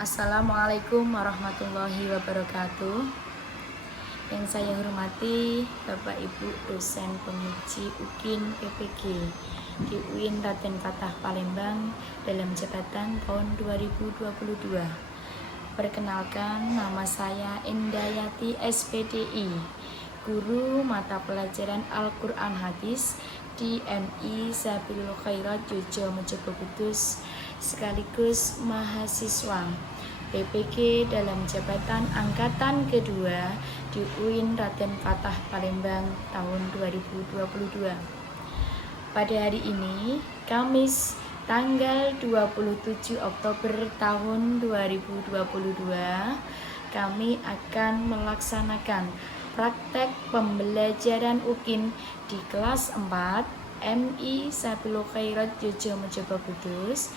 Assalamualaikum warahmatullahi wabarakatuh. Yang saya hormati Bapak Ibu dosen penguji UKIN PPG di UIN Raden Fatah Palembang dalam jabatan tahun 2022. Perkenalkan, nama saya Indayati SPDI, guru mata pelajaran Al-Quran Hadis di MI Sabilul Khairat Jojo Mojogo Kudus, sekaligus mahasiswa PPG dalam jabatan angkatan kedua di UIN Raden Fatah Palembang tahun 2022. Pada hari ini, Kamis tanggal 27 Oktober tahun 2022, kami akan melaksanakan praktek pembelajaran UKIN di kelas 4 MI Sabilul Khairat Jojo Mojogo Kudus,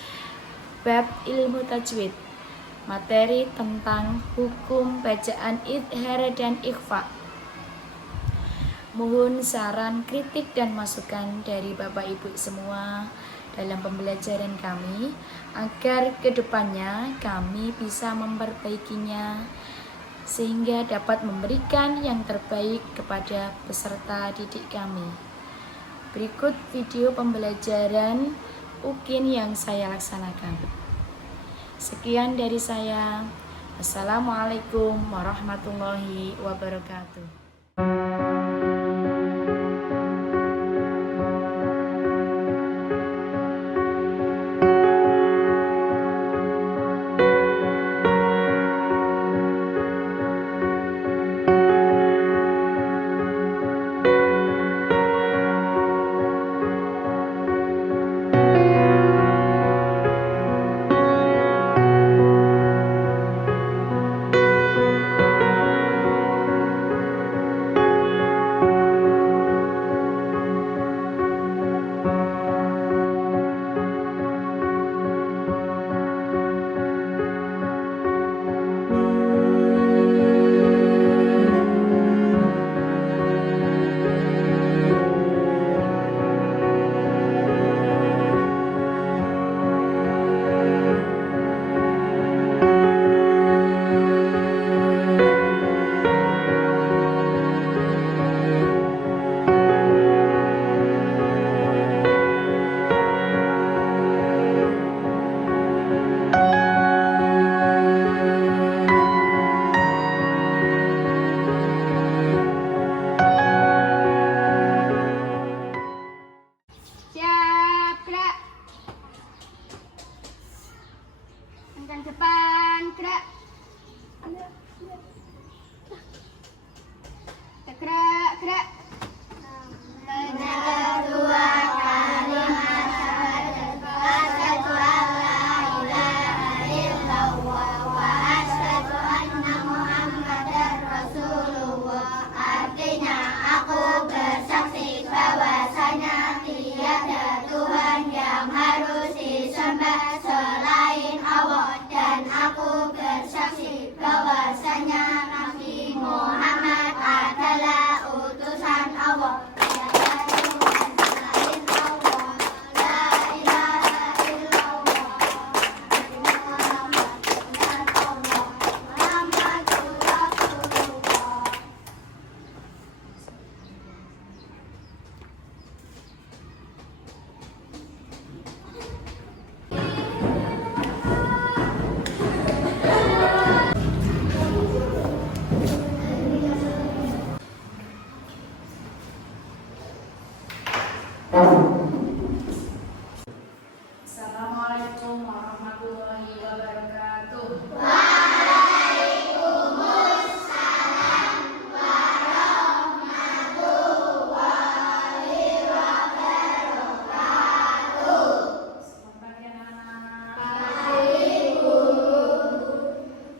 bab ilmu tajwid, materi tentang hukum bacaan idhar dan ikhfa. Mohon saran, kritik, dan masukan dari Bapak Ibu semua dalam pembelajaran kami agar kedepannya kami bisa memperbaikinya sehingga dapat memberikan yang terbaik kepada peserta didik kami. Berikut video pembelajaran UKIN yang saya laksanakan. Sekian dari saya. Assalamualaikum warahmatullahi wabarakatuh. Assalamualaikum warahmatullahi wabarakatuh. Selamat pagi anak-anak.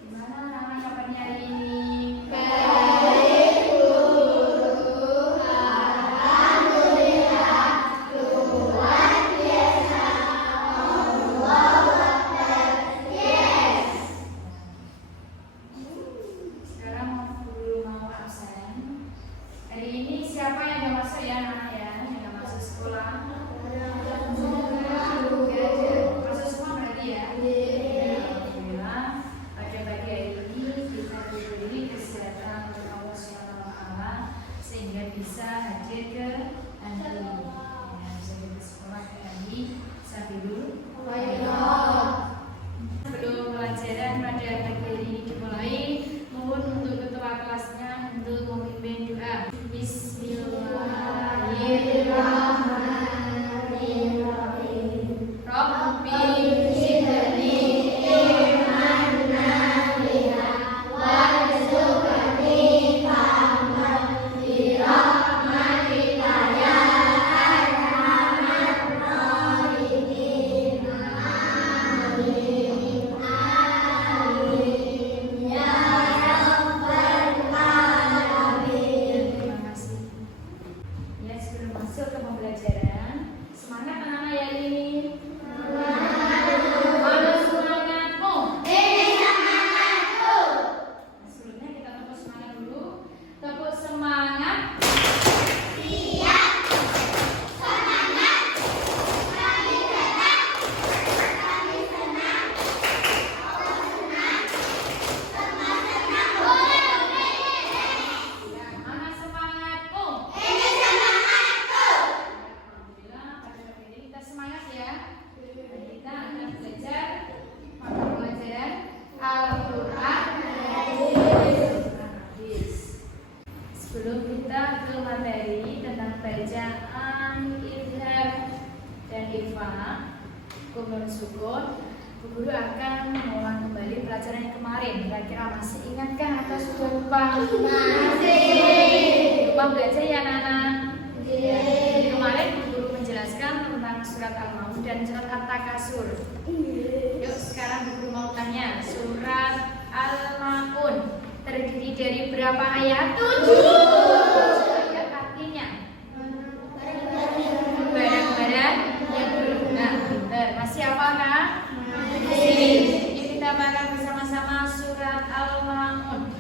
Gimana anak-anak kabarnya hari ini? Alhamdulillah. non sukun, Bu Guru akan mengulang kembali pelajaran yang kemarin. Kira-kira masih ingatkah atau sudah lupa? Masih. Lupa belajar ya anak-anak? Iya. Jadi kemarin Bu Guru menjelaskan tentang surat Al-Maun dan surat At-Takasur. Yuk sekarang Bu Guru mau tanya, surat Al-Maun terdiri dari berapa ayat? 7 ayat. Artinya barang-barang yang berguna. Benar. Masih apakah? Masih. Yuk kita baca bersama-sama surat Al-Maun.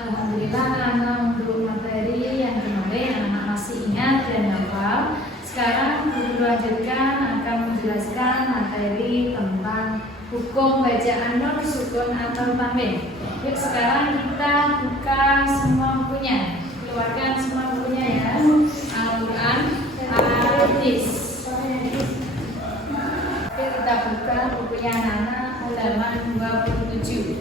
Alhamdulillah anak untuk materi yang kemarin anak masih ingat dan hafal. Sekarang Bu Guru lanjutkan akan menjelaskan materi tentang hukum bacaan non sukun atau tanwin. Yuk sekarang kita buka semua bukunya, keluarkan semua bukunya ya. Al-Quran, Hadis. Oke, kita buka bukunya anak-anak halaman 27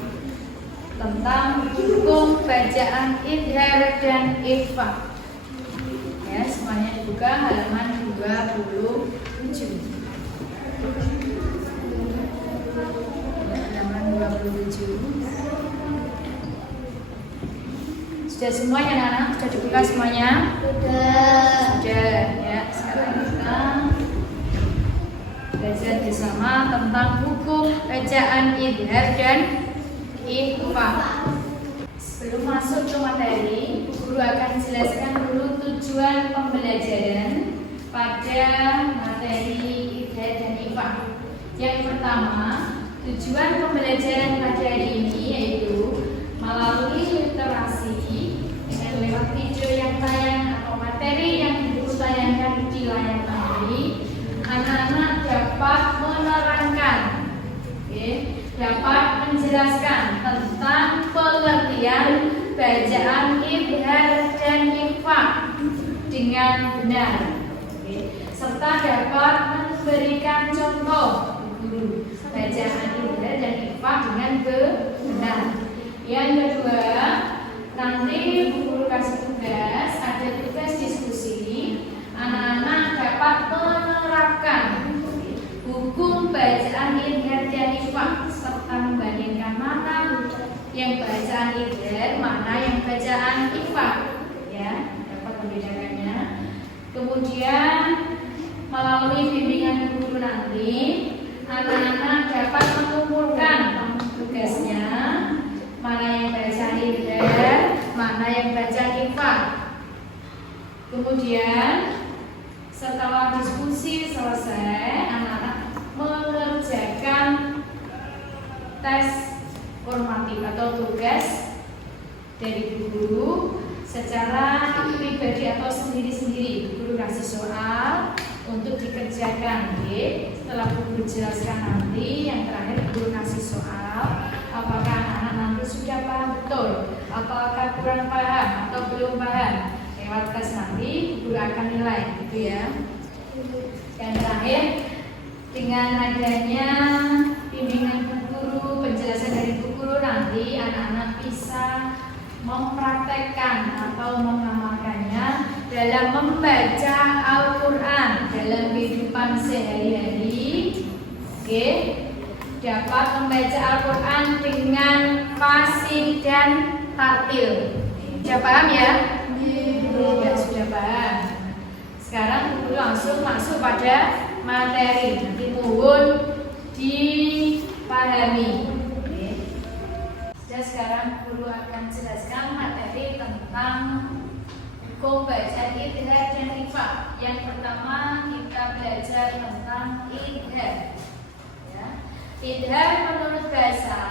tentang hukum bacaan idhar dan ikhfa. Ya, semuanya dibuka halaman 27. Halaman 27. Sudah semuanya anak-anak? Sudah dibuka semuanya? Sudah. Ya, sekarang kita belajar bersama tentang hukum bacaan idhar dan ikhfa. Sebelum masuk ke materi, Bu Guru akan jelaskan dulu tujuan pembelajaran pada materi idhar dan ikhfa. Yang pertama, tujuan pembelajaran pada hari ini yaitu melalui literasi dengan lewat video yang tayang atau materi yang Bu Guru tayangkan di layar tadi, anak-anak dapat menerangkan, dapat menjelaskan tentang pengertian bacaan idhar dan ikhfa dengan benar, serta dapat memberikan contoh guru bacaan idhar dan ikhfa dengan benar. Yang kedua, nanti Bu Guru kasih tugas, ada tugas diskusi. Anak-anak dapat menerapkan hukum bacaan idhar dan ikhfa serta membandingkan mana yang bacaan idhar, mana yang bacaan ikhfa, ya, dapat membedakannya. Kemudian melalui bimbingan guru nanti, anak-anak dapat mengumpulkan tugasnya, mana yang bacaan idhar, mana yang bacaan ikhfa. Kemudian setelah diskusi selesai, anak-anak mengerjakan tes formatif atau tugas dari guru secara pribadi atau sendiri-sendiri. Guru kasih soal untuk dikerjakan. Setelah guru jelaskan nanti, yang terakhir guru kasih soal. Apakah anak-anak nanti sudah paham betul, apakah kurang paham atau belum paham? Lewat tes nanti guru akan nilai, gitu ya. Yang terakhir, dengan adanya bimbingan Bu Guru, penjelasan dari Bu Guru, nanti anak-anak bisa mempraktekkan atau mengamalkannya dalam membaca Al-Quran dalam kehidupan sehari-hari. Oke, dapat membaca Al-Quran dengan fasih dan tartil. Sudah paham ya? Ya, sudah paham. Sekarang guru langsung masuk pada materi. Nanti mohon dipahami. Oke. Sudah, sekarang guru akan jelaskan materi tentang hukum bacaan idhar dan ikhfa. Yang pertama kita belajar tentang idhar. Ya. Idhar menurut bahasa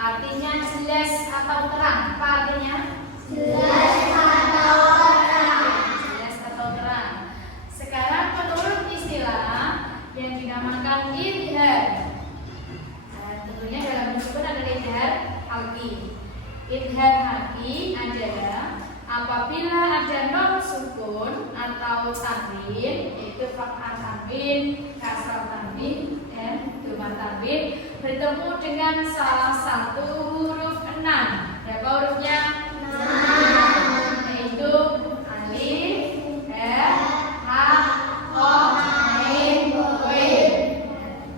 artinya jelas atau terang. Apa artinya? Jelas atau terang. Jelas atau terang. Sekarang menurut istilah yang dinamakan idhar. Nah, tentunya dalam bentuk ada idhar halqi. Idhar halqi adalah apabila ada non sukun atau tanwin, yaitu fathah tanwin, kasrah tanwin, dan dhamma tanwin bertemu dengan salah satu huruf 6. Berapa hurufnya? 6. Yaitu alif, ha, ha, qaf, ain, ghain.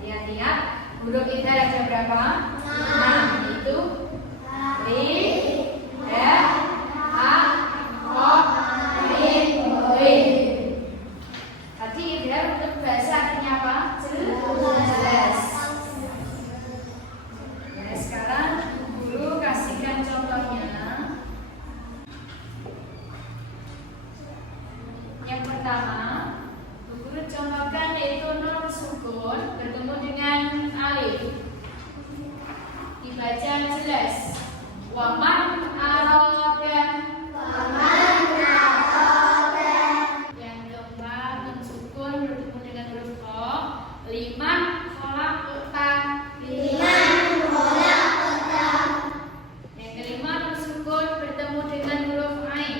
Lihat-lihat huruf idhar ada berapa? 6. Yaitu alif, ha, ha, qaf, ain, ghain. Tadi idhar untuk bahasa artinya apa? Jelas. Ya, sekarang guru kasihkan contohnya. Yang pertama, guru contohkan yaitu nun sukun bertemu dengan alif. Dibaca jelas. Wa man arada. Yang kedua, nun sukun bertemu dengan huruf qa. Liman khalaqta. Yang kelima, nun sukun bertemu dengan huruf ain.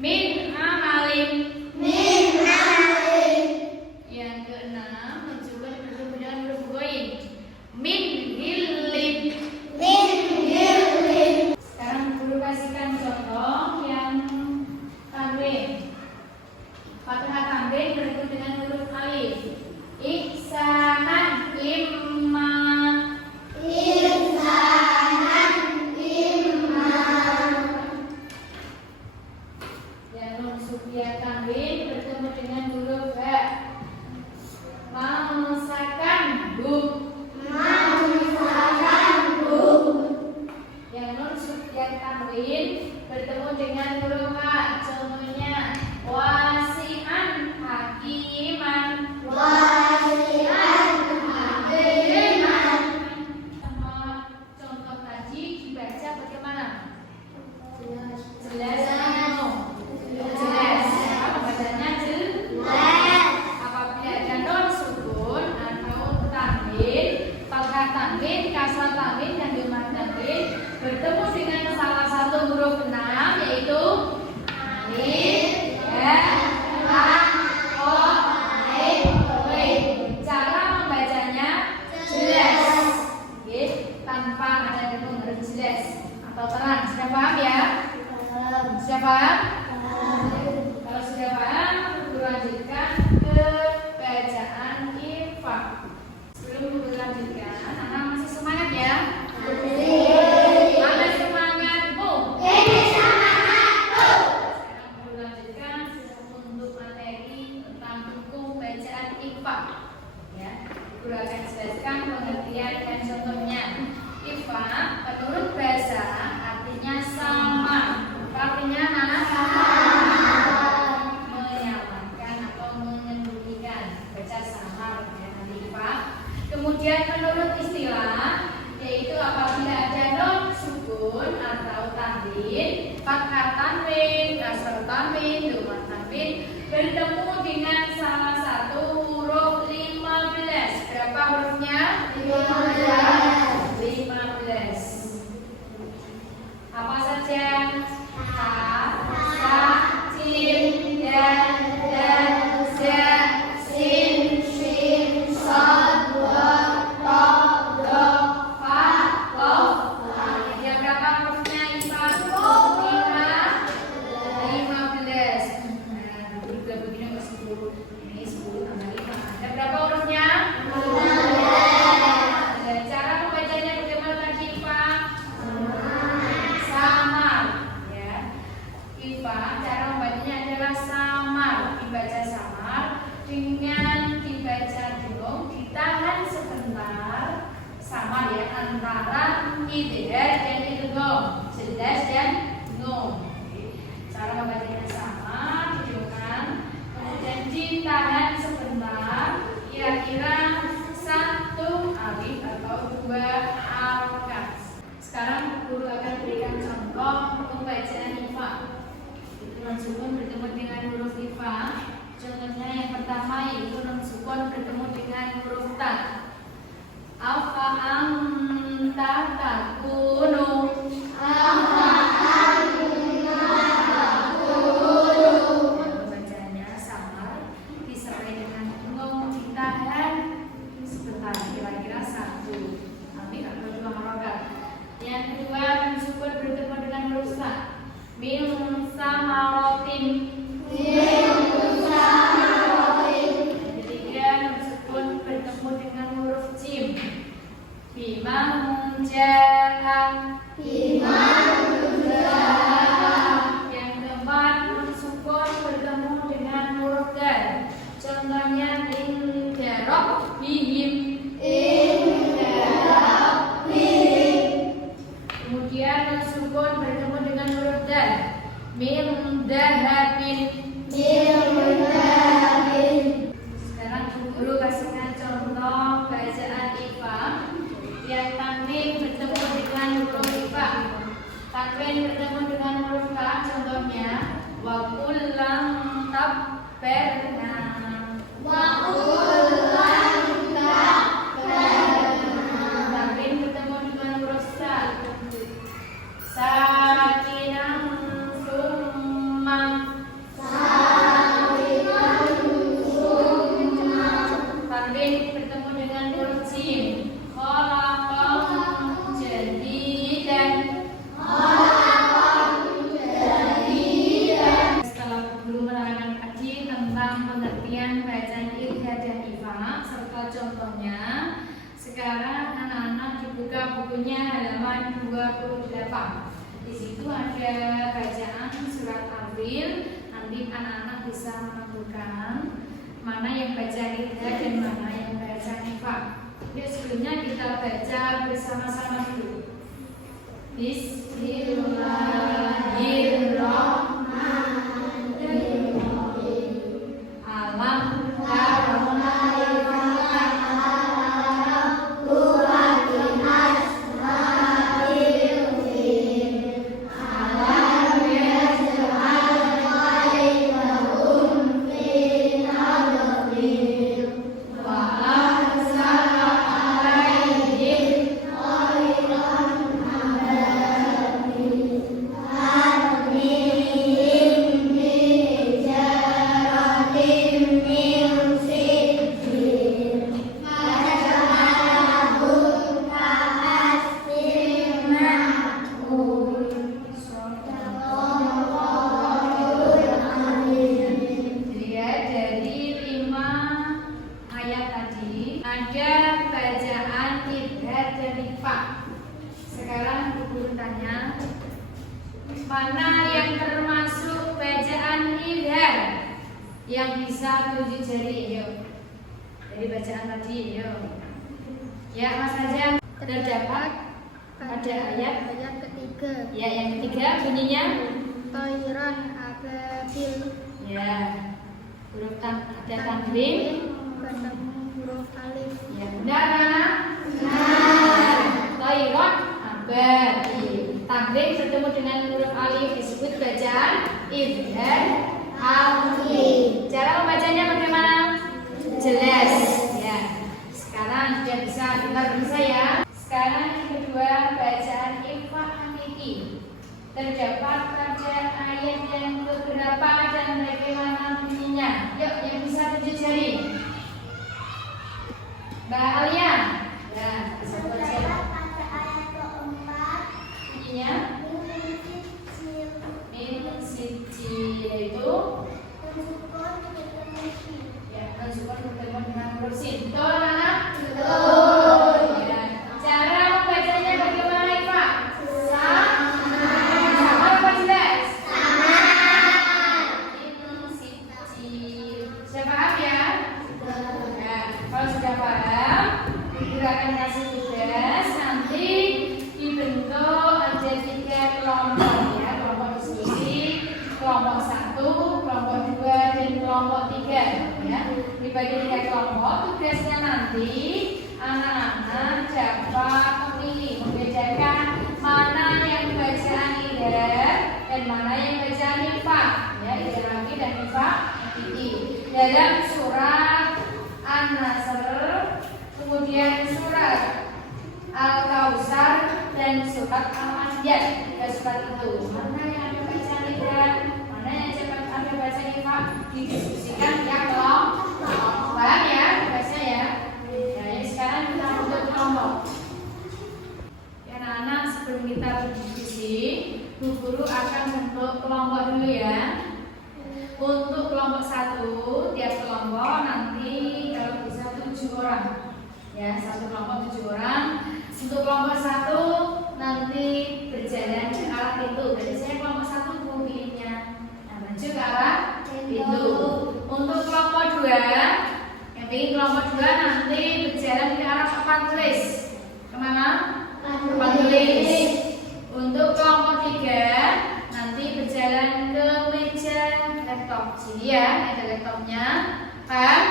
Min amalin. Yang keenam, nun sukun bertemu dengan huruf ghain. Min hilin. Sekarang guru kasihkan contoh yang tanwin. Fathah tanwin bertemu dengan huruf alif. Ihsanan imma. Yang nun sukun tanwin bertemu dengan huruf ha. Masakan bu. Yang nun sukun tanwin bertemu dengan huruf ha. Contohnya wasi'an hakiman. Sama contoh tadi dibaca bagaimana? Jelas atau jelas? Bacanya jelas. Apabila ada non sukun atau tanwin, fathah tanwin, kasrah tanwin, dan dhamma tanwin bertemu dengan salah satu huruf 6, yaitu alif, ha, ha, qaf, ain, ghain. Cara membacanya jelas, oke, tanpa ada dengung, harus jelas atau terang. Sudah paham ya? Sudah paham? Kalau sudah paham, guru lanjutkan ke bacaan ikhfa. Sebelum guru lanjutkan, anak masih semangat ya? Mana semangatmu? Sekarang guru lanjutkan untuk materi tentang hukum bacaan ikhfa. Ya, guru akan jelaskan pengertian dan contohnya. Ikhfa menurut bahasa artinya sama. Artinya sama. Menyamakan atau menyembunyikan. Baca sama ya, nanti ikhfa. Kemudian menurut istilah, yaitu apabila ada non sukun atau tanwin, fathah tanwin, kasrah tanwin, dhamma tanwin bertemu dengan salah satu huruf 15. Berapa hurufnya? 15. Apa saja? Ha, sa, jim, dal, za, sin, shin, shad, wa, ta, dha, fa, qaf. Ada berapa hurufnya? 15. Nah, begini masih 10. Ini 10 tambah 5. Ada berapa hurufnya? 15. Cara membacanya bagaimana tadi, Pak? Sama. Ya. dengan dibaca dulu, ditahan sebentar, sama ya antara idhar dan idgham, jelas dan no. Cara membacanya sama, didudukkan, kemudian ditahan sebentar, kira-kira 1 alif atau 2 harokat. Sekarang guru akan berikan contoh pembacaan IFA. Nun sukun bertemu dengan huruf IFA. Contohnya yang pertama yaitu nun sukun bertemu dengan huruf ta. Afa anta takunu. Pembacaannya samar, disertai dengan nun ditahan sebentar, kira-kira 1 alif atau 2 harokat. Yang kedua nun sukun bertemu dengan huruf sa. Min samarotin. Yang ketiga nun sukun bertemu dengan huruf jim. Bima munja'a. Yang keempat nun sukun bertemu dengan huruf dal. Contohnya indarok bihim. Kemudian nun sukun bertemu dengan huruf dal. Min dahabin. Sekarang guru kasihkan contoh bacaan IFA yang tanwin bertemu dengan huruf IFA. Tanwin bertemu dengan huruf K, contohnya wa kullam tabbarna. Tanwin bertemu dengan huruf sa. Sakinam summa. Tanwin bertemu dengan huruf jim. Khalaqam jadidan. Setelah guru menerangkan tadi tentang pengertian bacaan idgham dan IFA serta contohnya, sekarang anak-anak dibuka bukunya halaman 28. Di situ ada bacaan surat Al-Fil. Nanti anak-anak bisa menentukan mana yang baca idgham dan mana yang baca IFA. Yuk sebelumnya kita baca bersama-sama dulu. Bismillahirrahmanirrahim. Alam mana yang termasuk bacaan idgham yang bisa 7 jari? Yuk. Dari bacaan tadi, yuk. Ya, Mas Hajan, terdapat pada ayat ketiga. Ya, yang ketiga bunyinya Toiron ababil. ya. Huruf ada tanwin Ketemu huruf alif. Ya, benar mana? Benar. Toiron ababil. Tanwin bertemu dengan huruf alif disebut bacaan idgham alif. Cara membacanya bagaimana? Jelas ya. Sekarang sudah bisa dengar saya. Sekarang yang kedua bacaan IFA Hamidi. Terdapat pada ayat yang keberapa dan bagaimana bunyinya? Yuk, yang bisa 7 jari. Mbak Alia. Ya, bisa baca. Bunyinya min siji yaitu ya, menunjukkan bertemu dengan huruf sin. Betul, anak? Betul. Ya. Cara membacanya bagaimana, Iva? Sama apa jelas? Sama. Min siji. Sudah paham ya? 3 kelompok, tugasnya nanti anak-anak dapat membedakan mana yang bacaan IDHR dan mana yang bacaan IFA, ya, IDHR dan IFA dalam surat An-Nasr, kemudian surat Al-Kautsar dan surat Al-Anbiya. Tiga surat itu mana yang ada bacaan IDHR, mana yang ada bacaan IFA, didiskusikan ya kelompok. Paham ya tugasnya ya? Nah, sekarang kita bentuk kelompok. Ya anak-anak, sebelum kita berdiskusi, Bu Guru akan bentuk kelompok dulu ya. Untuk kelompok 1, tiap kelompok nanti kalau bisa 7 orang. Ya, satu kelompok 7 orang. Untuk kelompok 1 nanti berjalan ke arah pintu. Jadi saya kelompok 1 pilihnya maju ke arah pintu. Untuk kelompok 2, yang pilih kelompok 2 nanti berjalan ke arah papan tulis. Kemana? Papan tulis. Untuk kelompok 3 nanti berjalan ke meja laptop. Sini ya, ada laptopnya. Paham?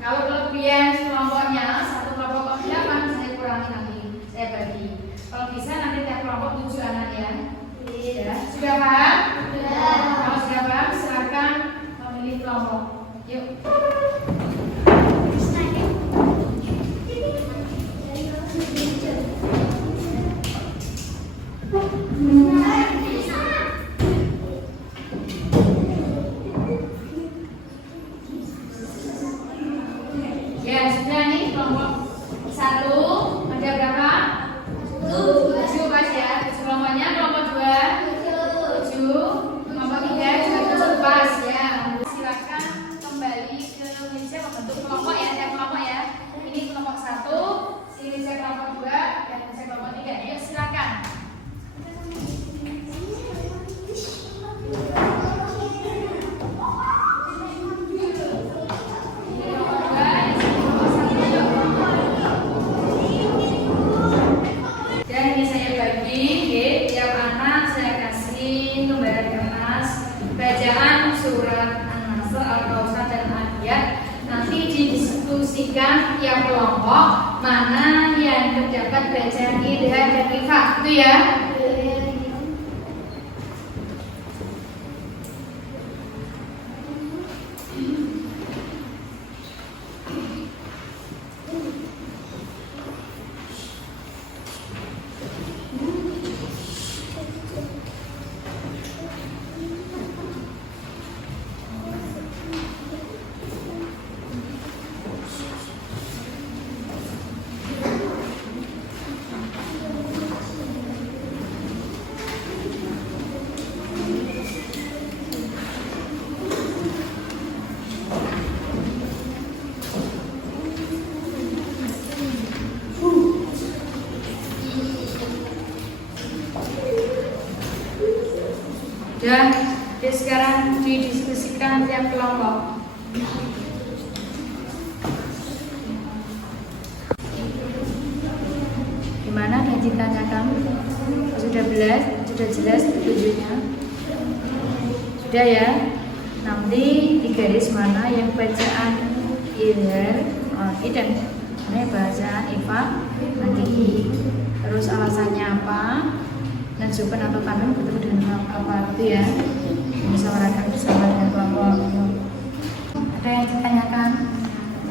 Kalau kelebihan kelompoknya, satu kelompok 8 saya kurangi nanti, saya bagi. Kalau bisa nanti tiap kelompok 7 anak ya. Ya, sudah paham? Kalau sudah paham, silakan memilih kelompok. Yuk. Ya, sudah nih kelompok 1 ada berapa? 7 pas ya. Kelompoknya kelompok 2 7, kelompok 3 juga 7 pas ya. Silakan kembali ke meja membentuk kelompok ya, tiap kelompok ya. Ini kelompok 1, ini meja kelompok 2 dan meja kelompok 3. Yuk silakan. Bacaan surat An-Nasr, Al-Kautsar dan Al-Anbiya. Nanti didiskusikan tiap kelompok mana yang terdapat bacaan IDHR dan IFA, itu ya. Dan sekarang didiskusikan tiap kelompok. Gimana yang ditanyakan? Sudah jelas petunjuknya? Sudah ya? Nanti di garis mana yang bacaan IDHR dan mana yang bacaan IFA nanti. Terus alasannya apa? Dan jawaban atau tandem bertemu dengan apa itu ya, musyawarahkan bersama dengan kelompok. Ada yang ditanyakan?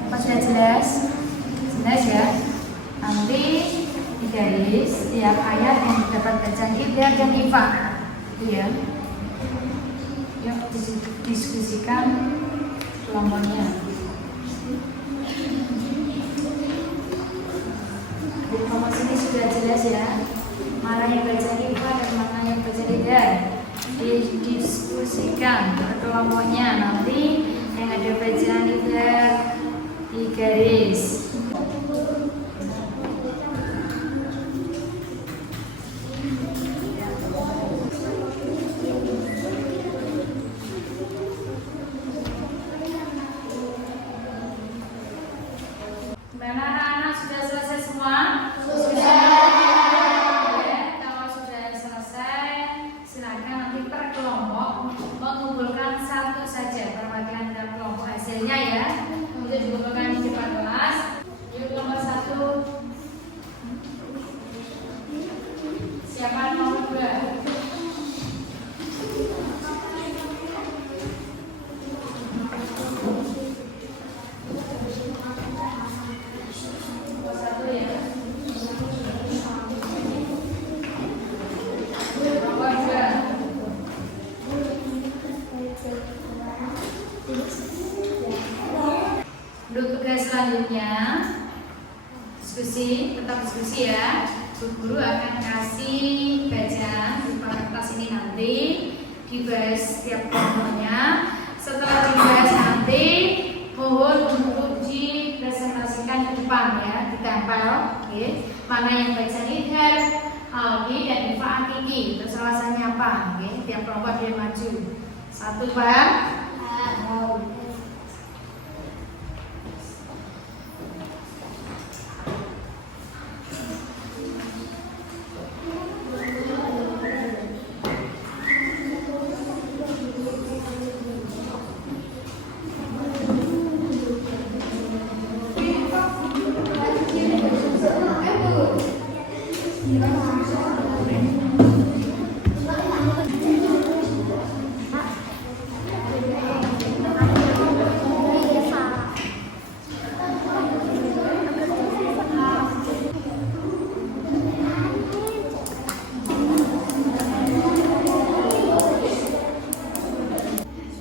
Apa sudah jelas? Jelas ya. Nanti di garis tiap ayat yang dapat bacaan IDHR dan IFA itu ya. Yuk diskusikan kelompoknya. Di kelompok sini sudah jelas ya, mana yang baca IFA dan mana yang baca IDHR. Didiskusikan kelompoknya. Nanti yang ada bacaan IDHR di garis. Gimana anak-anak, sudah selesai semua? Sudah. Kalau sudah selesai, silakan nanti per kelompok mengumpulkan satu saja perwakilan dalam kelompok hasilnya ya. Untuk dikumpulkan di depan kelas. Yuk kelompok 1. Siapa nomor 2? Untuk tugas selanjutnya, tetap diskusi ya. Bu Guru akan kasih bacaan di kertas ini nanti, dibahas setiap kelompoknya. Setelah dibahas nanti, mohon untuk dipresentasikan ke depan ya, ditempel. Okay. Mana yang baca Idhar, Aldi, dan Ifa Akiki. Terus alasannya apa? Okay. Tiap kelompok dia maju. 1 paham?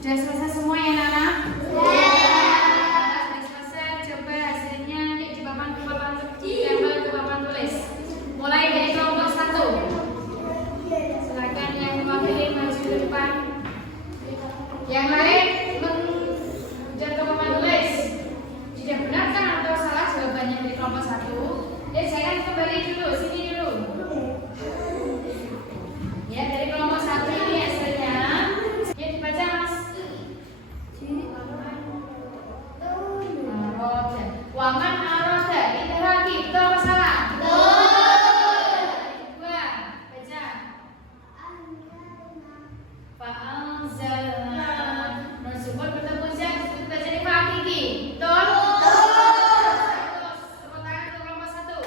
Sudah selesai semua ya Nana? Sudah selesai, coba hasilnya di papan tulis. Mulai dari kelompok 1. Silakan yang mewakili maju ke depan. Yang lain menunjuk ke papan tulis. Sudah benarkah atau salah jawabannya dari kelompok 1? Jangan kembali dulu, sini dulu. Ya, dari kelompok 1 ini hasilnya. Ya dibaca Mas. Waman aroda itu lagi, betul apa salah? Betul. Kedua, baca. Fa'anzalna. Mensyukur bertemu Zat, baca di Pak Kiki. Betul? Betul. Tepuk tangan untuk kelompok 1.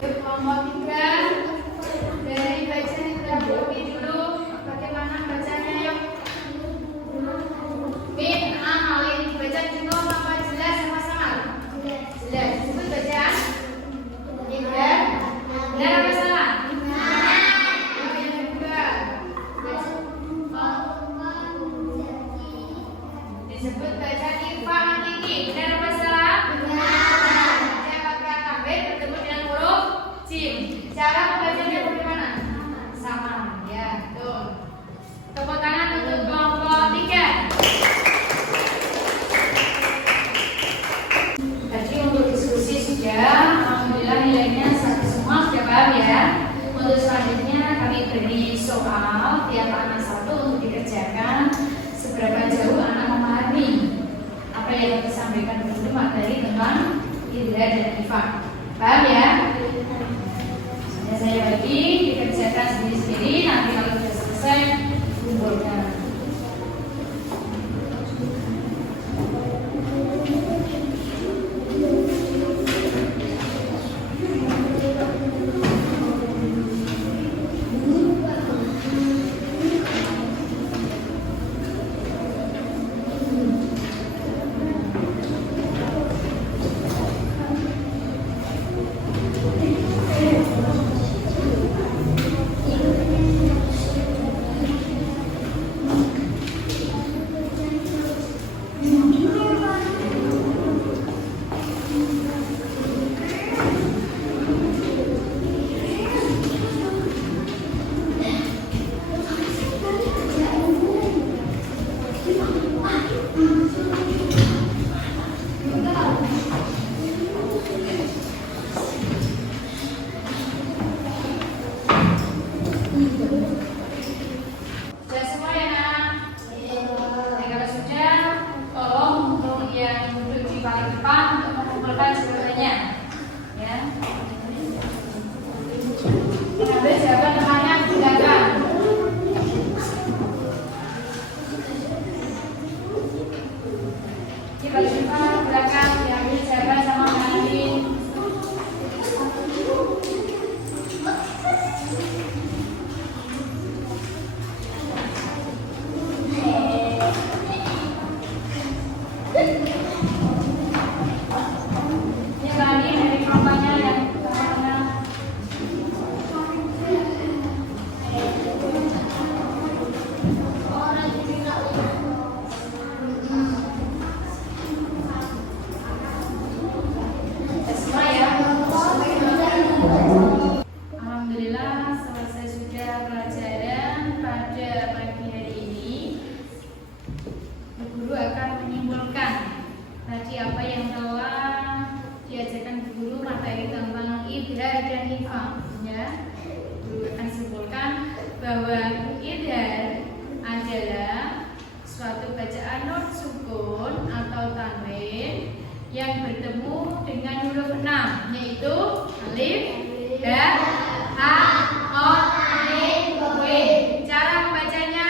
Kelompok 3 dari bacaan yang sudah diuji dulu. Bagaimana bacanya yuk? Min amalin dibaca cukup apa jelas sama-sama? Jelas. Disebut bacaan? Benar. Benar apa salah? Yang kedua disebut bacaan Ifa Akiki. Benar apa salah? Benar. Dia pakai tabir bertemu dengan huruf Jim. Cara membacanya bagaimana? Sama, ya, betul. Tepuk tangan untuk kelompok 3. Tadi untuk diskusi sudah, alhamdulillah nilainya 1 semua, sudah paham ya. Untuk selanjutnya kami beri soal tiap anak 1 untuk dikerjakan. Seberapa jauh anak memahami apa yang disampaikan guru materi tentang Indra dan Iva. Paham ya? Saya bagi dikerjakan sendiri-sendiri, nanti kalau sudah selesai kumpulkan. mengajarkan guru materi tentang idhar dan ifa. Ya, guru akan simpulkan bahwa idhar adalah suatu bacaan non sukun atau tanwin yang bertemu dengan huruf 6, yaitu alif, ba, ha, o, alif, w. Cara membacanya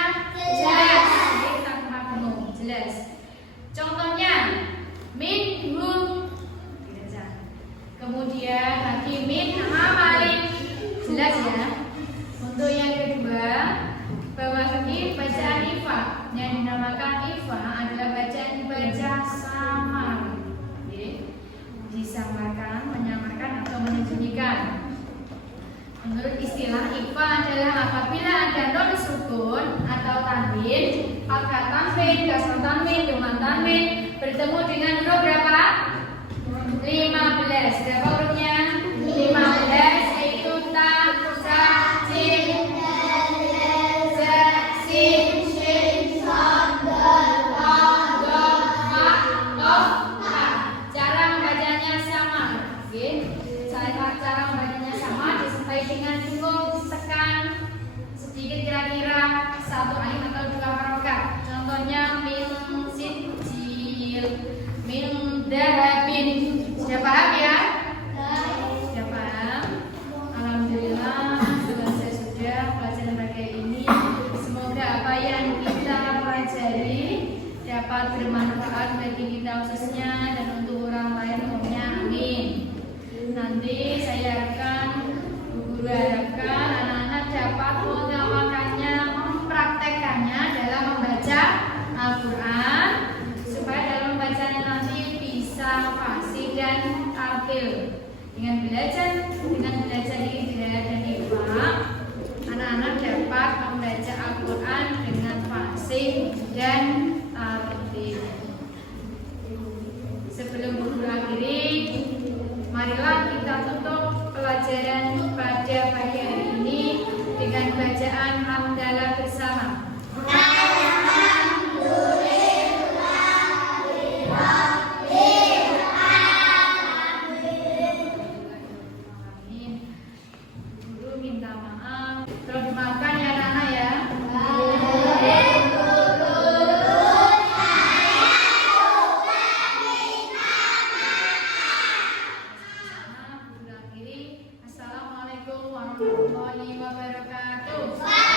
jelas. Kita penuh jelas. Contohnya min hum, kemudian lagi min amalin, jelas ya. Untuk yang kedua, bahwa ini bacaan ifa yang dinamakan ifa adalah bacaan dibaca samar, disamarkan, menyamarkan atau menyembunyikan. Menurut istilah ifa adalah apabila ada non sukun atau tanwin, fathah tanwin, kasrah tanwin, dhamma tanwin bertemu dengan huruf berapa? 15. Berapa hurufnya? 15, yaitu ta, sa, jim, za, sin, shin, sad, dal, ta, dal, ha, qaf, ha. Cara membacanya sama. Oke. Cara membacanya sama disertai dengan cukup tekan sedikit, kira-kira satu alif atau dua harokat. Contohnya min sijil, min dahabin. Sudah paham ya? Sudah paham? Alhamdulillah selesai sudah pelajaran bagian ini. Semoga apa yang kita pelajari dapat bermanfaat bagi kita khususnya dan untuk orang lain umumnya. Amin. Nanti saya harapkan, Bu Guru harapkan anak-anak dapat mengamalkannya, mempraktekannya dalam membaca Al-Quran supaya dalam bacanya nanti bisa fasih dan tartil. Dengan belajar idhar dan ifa, anak-anak dapat membaca Al-Quran dengan fasih dan tartil. Sebelum guru akhiri, marilah kita tutup pelajaran pada pagi hari ini dengan bacaan hamdalah bersama. Guru minta maaf. Tolong dimaafkan ya anak-anak ya. Assalamualaikum warahmatullahi wabarakatuh.